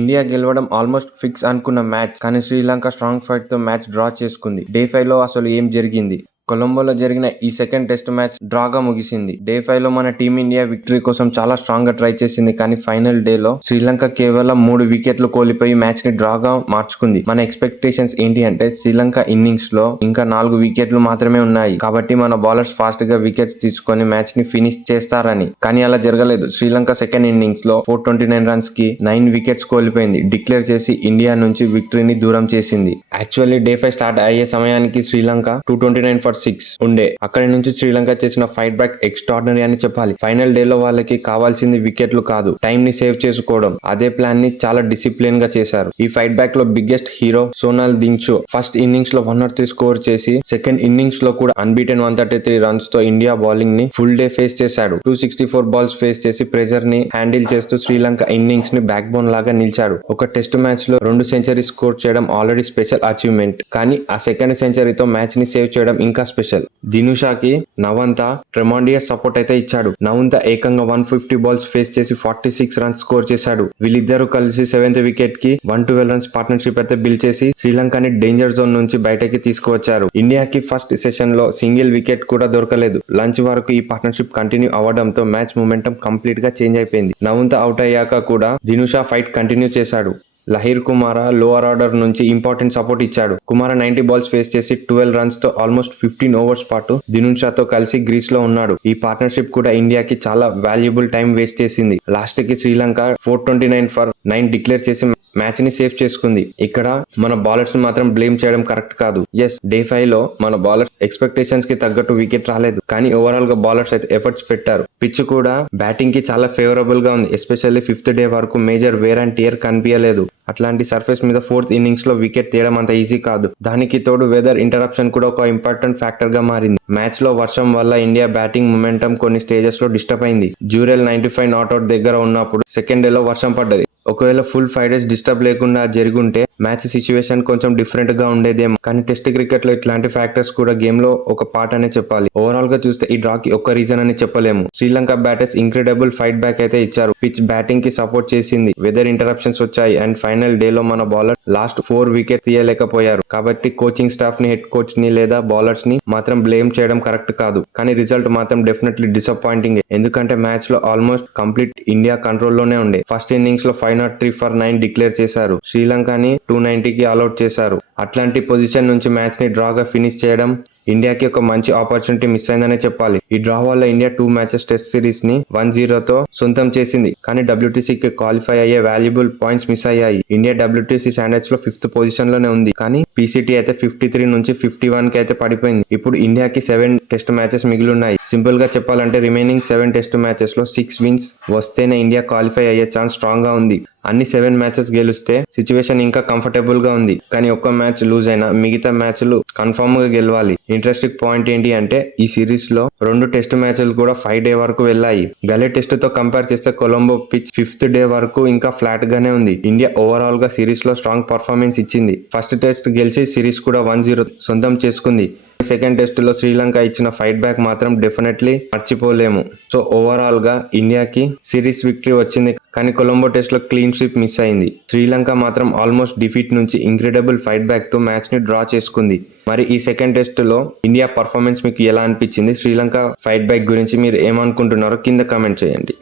India గెలవడం almost fix అనుకున్న match, కానీ శ్రీలంక స్ట్రాంగ్ ఫైట్ తో మ్యాచ్ డ్రా చేసుకుంది. డే 5 లో అసలు ఏం జరిగింది? కొలంబోలో జరిగిన ఈ సెకండ్ టెస్ట్ మ్యాచ్ డ్రాగా ముగిసింది. డే 5 లో మన టీమిండియా విక్టరీ కోసం చాలా స్ట్రాంగ్ గా ట్రై చేసింది, కానీ ఫైనల్ డే లో శ్రీలంక కేవలం 3 వికెట్లు కోల్పోయి మ్యాచ్ ని డ్రాగా మార్చుకుంది. మన ఎక్స్పెక్టేషన్స్ ఏంటి అంటే శ్రీలంక ఇన్నింగ్స్ లో ఇంకా 4 వికెట్లు మాత్రమే ఉన్నాయి, కాబట్టి మన బౌలర్స్ ఫాస్ట్ గా వికెట్స్ తీసుకొని మ్యాచ్ ని ఫినిష్ చేస్తారని. కానీ అలా జరగలేదు. శ్రీలంక సెకండ్ ఇన్నింగ్స్ లో 429 రన్స్ కి 9 వికెట్స్ కోల్పోయింది. డిక్లేర్ చేసి ఇండియా నుంచి విక్టరీని దూరం చేసింది. యాక్చువల్లీ డే 5 స్టార్ట్ అయ్యే సమయానికి శ్రీలంక 229 for 6 ఉండే. అక్కడి నుంచి శ్రీలంక చేసిన ఫైట్ బ్యాక్ ఎక్స్ట్రాడినరీ అని చెప్పాలి. ఫైనల్ డే లో వాళ్ళకి కావాల్సింది వికెట్లు కాదు, టైం ని సేవ్ చేసుకోవడం. అదే ప్లాన్ ని చాలా డిసిప్లిన్ గా చేశారు. ఈ ఫైట్ బ్యాక్ లో బిగ్గెస్ట్ హీరో సోనాల్ దింగ్షో ఫస్ట్ ఇన్నింగ్స్ లో 103 స్కోర్ చేసి సెకండ్ ఇన్నింగ్స్ లో కూడా అన్బీటెన్ 133 రన్స్ తో ఇండియా బౌలింగ్ ని ఫుల్ డే ఫేస్ చేశాడు. 264 బాల్స్ ఫేస్ చేసి ప్రెజర్ ని హ్యాండిల్ చేస్తూ శ్రీలంక ఇన్నింగ్స్ ని బ్యాక్ బోన్ లాగా నిలిచాడు. ఒక టెస్ట్ మ్యాచ్ లో 2 సెంచరీ స్కోర్ చేయడం ఆల్రెడీ స్పెషల్ అచీవ్మెంట్, కానీ ఆ సెకండ్ సెంచరీతో మ్యాచ్ ని సేవ్ చేయడం ఇంకా స్పెషల్. దినుషాకి నవంత ట్రెమాండియస్ సపోర్ట్ అయితే ఇచ్చాడు. నవంత ఏకంగా 150 బాల్స్ ఫేస్ చేసి 46 రన్స్ స్కోర్ చేశాడు. వీళ్ళిద్దరూ కలిసి 7th వికెట్ కి 112 రన్స్ పార్ట్నర్షిప్ అయితే బిల్డ్ చేసి శ్రీలంకని డేంజర్ జోన్ నుంచి బయటకి తీసుకువచ్చారు. ఇండియాకి ఫస్ట్ సెషన్ లో సింగిల్ వికెట్ కూడా దొరకలేదు. లంచ్ వరకు ఈ పార్ట్నర్షిప్ కంటిన్యూ అవడంతో మ్యాచ్ మొమెంటం కంప్లీట్ గా చేంజ్ అయిపోయింది. నవంత అవుట్ అయ్యాక కూడా దినుషా ఫైట్ కంటిన్యూ చేశాడు. లహీర్ కుమార లోవర్ ఆర్డర్ నుంచి ఇంపార్టెంట్ సపోర్ట్ ఇచ్చాడు. కుమార 90 బాల్స్ ఫేస్ చేసి 12 రన్స్ తో ఆల్మోస్ట్ 15 ఓవర్స్ పాటు దినుషాతో కలిసి గ్రీస్ లో ఉన్నాడు. ఈ పార్ట్నర్షిప్ కూడా ఇండియాకి చాలా వాల్యుబుల్ టైం వేస్ట్ చేసింది. లాస్ట్ కి శ్రీలంక 429 for 9 డిక్లేర్ చేసి మ్యాచ్ ని సేవ్ చేసుకుంది. ఇక్కడ మన బౌలర్స్ ని మాత్రం బ్లేమ్ చేయడం కరెక్ట్ కాదు. ఎస్, డే 5 లో మన బౌలర్స్ ఎక్స్పెక్టేషన్స్ కి తగ్గట్టు వికెట్ రాలేదు, కానీ ఓవరాల్ గా బౌలర్స్ అయితే ఎఫర్ట్స్ పెట్టారు. పిచ్ కూడా బ్యాటింగ్ కి చాలా ఫేవరబుల్ గా ఉంది. ఎస్పెషల్లీ 5th డే వరకు మేజర్ వేర్ అండ్ టియర్ కనిపించలేదు. అట్లాంటి సర్ఫేస్ మీద 4th ఇన్నింగ్స్ లో వికెట్ తీయడం అంత ఈజీ కాదు. దానికి తోడు వెదర్ ఇంటరప్షన్ కూడా ఒక ఇంపార్టెంట్ ఫ్యాక్టర్ గా మారింది. మ్యాచ్ లో వర్షం వల్ల ఇండియా బ్యాటింగ్ మొమెంటం కొన్ని స్టేజెస్ లో డిస్టర్బ్ అయింది. జ్యూరెల్ 95 నాట్అవుట్ దగ్గర ఉన్నప్పుడు సెకండ్ డే లో వర్షం పడ్డది. ఒకవేళ ఫుల్ 5 days డిస్టర్బ్ లేకుండా జరుగుంటే మ్యాచ్ సిచ్యువేషన్ కొంచెం డిఫరెంట్ గా ఉండేదేమో. కానీ టెస్ట్ క్రికెట్ లో ఇట్లాంటి ఫ్యాక్టర్స్ కూడా గేమ్ లో ఒక పార్ట్ అనే చెప్పాలి. ఓవరాల్ గా చూస్తే ఈ డ్రాకి ఒక్క రీజన్ అని చెప్పలేము. Sri Lanka batters incredible fight back అయితే ఇచ్చారు. పిచ్ బ్యాటింగ్ కి సపోర్ట్ చేసింది. వెదర్ ఇంటరప్షన్స్ వచ్చాయి అండ్ ఫైనల్ డే లో మన బౌలర్ లాస్ట్ 4 వికెట్ తీయలేకపోయారు. కాబట్టి కోచింగ్ స్టాఫ్ ని, హెడ్ కోచ్ ని లేదా బౌలర్స్ ని మాత్రం బ్లేమ్ చేయడం కరెక్ట్ కాదు. కానీ రిజల్ట్ మాత్రం డెఫినెట్లీ డిసప్పాయింటింగ్, ఎందుకంటే మ్యాచ్ లో ఆల్మోస్ట్ కంప్లీట్ ఇండియా కంట్రోల్ లోనే ఉండే. ఫస్ట్ ఇన్నింగ్స్ లో 503 for 9 డిక్లేర్ చేశారు. శ్రీలంకని 290 కి ఆల్అౌట్ చేశారు. అట్లాంటి పొజిషన్ నుంచి మ్యాచ్ ని డ్రాగా ఫినిష్ చేయడం ఇండియాకి ఒక మంచి ఆపర్చునిటీ మిస్ అయిందనే చెప్పాలి. ఈ డ్రా వల్ల ఇండియా 2 మ్యాచెస్ టెస్ట్ సిరీస్ ని 1-0 తో సొంతం చేసింది. కానీ WTCకి క్వాలిఫై అయ్యే వాల్యుబుల్ పాయింట్స్ మిస్ అయ్యాయి. ఇండియా WTC స్టాండర్డ్స్ లో 5th పొజిషన్ లోనే ఉంది, కానీ PCT అయితే 53 నుంచి 51 కి అయితే పడిపోయింది. ఇప్పుడు ఇండియాకి 7 టెస్ట్ మ్యాచెస్ మిగిలిన్నాయి. సింపుల్ గా చెప్పాలంటే రిమైనింగ్ 7 టెస్ట్ మ్యాచెస్ లో 6 wins వస్తేనే ఇండియా క్వాలిఫై అయ్యే ఛాన్స్ స్ట్రాంగ్ గా ఉంది. అన్ని 7 మ్యాచెస్ గెలిస్తే సిచ్యువేషన్ ఇంకా కంఫర్టబుల్ గా ఉంది. కానీ ఒక్క మ్యాచ్ లూజ్ అయినా మిగతా మ్యాచ్లు కన్ఫర్మ్ గా గెలవాలి. ఇంట్రెస్టింగ్ పాయింట్ ఏంటి అంటే ఈ సిరీస్ లో 2 టెస్ట్ మ్యాచ్లు కూడా 5 డే వరకు వెళ్ళాయి. గలే టెస్ట్ తో కంపేర్ చేస్తే కొలంబో పిచ్ 5th డే వరకు ఇంకా ఫ్లాట్ గానే ఉంది. ఇండియా ఓవరాల్ గా సిరీస్ లో స్ట్రాంగ్ పర్ఫార్మెన్స్ ఇచ్చింది. ఫస్ట్ టెస్ట్ గెలిచి సిరీస్ కూడా 1-0 సొంతం చేసుకుంది. సెకండ్ టెస్ట్ లో శ్రీలంక ఇచ్చిన ఫైట్ బ్యాక్ మాత్రం డెఫినెట్లీ మర్చిపోలేము. సో ఓవరాల్ గా ఇండియాకి సిరీస్ విక్టరీ వచ్చింది, కానీ కొలంబో టెస్ట్ లో క్లీన్ స్వీప్ మిస్ అయింది. శ్రీలంక మాత్రం ఆల్మోస్ట్ డిఫీట్ నుంచి ఇంక్రెడిబుల్ ఫైట్ బ్యాక్ తో మ్యాచ్ ని డ్రా చేసుకుంది. మరి ఈ సెకండ్ టెస్ట్ లో ఇండియా పర్ఫార్మెన్స్ మీకు ఎలా అనిపించింది? శ్రీలంక ఫైట్ బ్యాక్ గురించి మీరు ఏమనుకుంటున్నారో కింద కామెంట్ చేయండి.